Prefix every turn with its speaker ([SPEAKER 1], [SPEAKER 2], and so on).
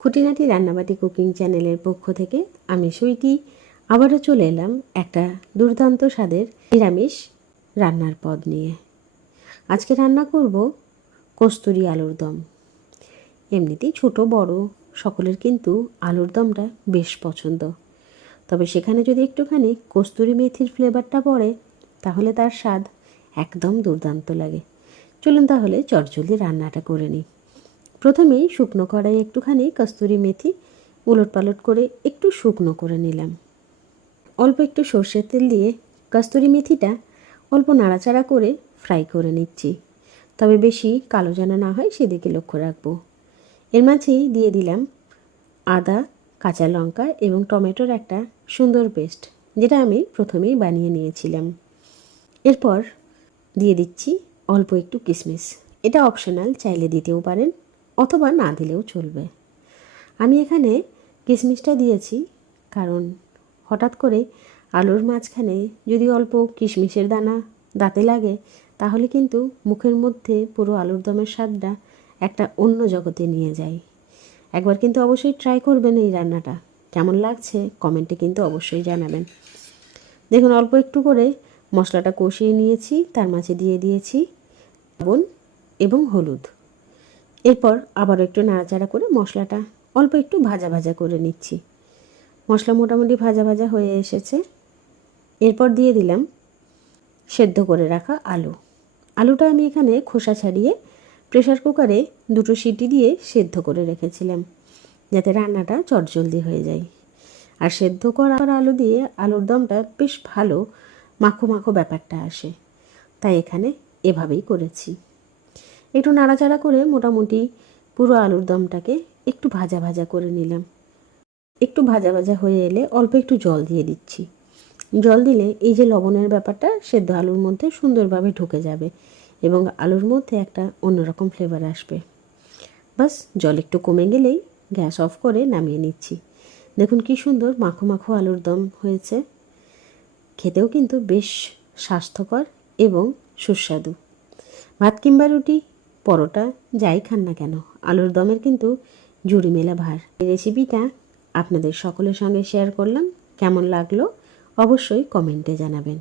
[SPEAKER 1] খুঁটিনাটি রান্নাবাটি কুকিং চ্যানেলের পক্ষ থেকে আমি সুইটি। আবারও চলে এলাম একটা দুর্দান্ত স্বাদের নিরামিষ রান্নার পদ নিয়ে। আজকে রান্না করব কস্তুরি আলুর দম। এমনিতেই ছোট, বড়, সকলের কিন্তু আলুর দমটা বেশ পছন্দ। তবে সেখানে যদি একটুখানি কস্তুরি মেথির ফ্লেভারটা পড়ে, তাহলে তার স্বাদ একদম দুর্দান্ত লাগে। চলুন তাহলে চটজলদি রান্নাটা করে নিই। প্রথমেই শুকনো কড়াই একটুখানি কস্তুরি মেথি উলট পালট করে একটু শুকনো করে নিলাম। অল্প একটু সর্ষের তেল দিয়ে কস্তুরি মেথিটা অল্প নাড়াচাড়া করে ফ্রাই করে নিচ্ছি। তবে বেশি কালো যেন না হয় সেদিকে লক্ষ্য রাখব। এর মাঝেই দিয়ে দিলাম আদা, কাঁচা লঙ্কা এবং টমেটোর একটা সুন্দর পেস্ট, যেটা আমি প্রথমেই বানিয়ে নিয়েছিলাম। এরপর দিয়ে দিচ্ছি অল্প একটু কিশমিশ এটা অপশনাল, চাইলে দিতেও পারেন। অথবা না দিলেও চলবে। আমি এখানে কিশমিশটা দিয়েছি, কারণ হঠাৎ করে আলুর মাঝখানে যদি অল্প কিশমিশের দানা দাঁতে লাগে, তাহলে কিন্তু মুখের মধ্যে পুরো আলুর দমের স্বাদটা একটা অন্য জগতে নিয়ে যায়। একবার কিন্তু অবশ্যই ট্রাই করবেন এই রান্নাটা। কেমন লাগছে কমেন্টে কিন্তু অবশ্যই জানাবেন। দেখুন, অল্প একটু করে মশলাটা কষিয়ে নিয়েছি, তার মাঝে দিয়ে দিয়েছি লবণ এবং হলুদ। এরপর একটু নাড়াচাড়া করে মশলাটা অল্প একটু ভাজা ভাজা করে নিচ্ছি। মশলা মোটামুটি ভাজা ভাজা হয়ে এসেছে। এরপর দিয়ে দিলাম সেদ্ধ করে রাখা আলু। আলুটা আমি এখানে খোসা ছাড়িয়ে প্রেশার কুকারে দুটো সিটি দিয়ে সেদ্ধ করে রেখেছিলাম, যাতে রান্নাটা চটজলদি হয়ে যায়। আর সেদ্ধ করার আলু দিয়ে আলুর দমটা বেশ ভালো মাখো মাখো ব্যাপারটা আসে, তাই এখানে এভাবেই করেছি। একটু নাড়াচাড়া করে মোটামুটি পুরো আলুর দমটাকে একটু ভাজা ভাজা করে নিলাম। একটু ভাজা ভাজা হয়ে এলে অল্প একটু জল দিয়ে দিচ্ছি। জল দিলে এই যে লবণের ব্যাপারটা, সেদ্ধ আলুর মধ্যে সুন্দরভাবে ঢুকে যাবে এবং আলুর মধ্যে একটা অন্যরকম ফ্লেভার আসবে। বাস, জল একটু কমে গেলেই গ্যাস অফ করে নামিয়ে নিচ্ছি। দেখুন কি সুন্দর মাখো মাখো আলুর দম হয়েছে। খেতেও কিন্তু বেশ স্বাস্থ্যকর এবং সুস্বাদু। ভাত কিংবা রুটি পরোটা যাই খান না কেন, আলুর দমের কিন্তু জুড়ি মেলা ভার। এই রেসিপিটা আপনাদের সকলের সঙ্গে শেয়ার করলাম, কেমন লাগল অবশ্যই কমেন্টে জানাবেন।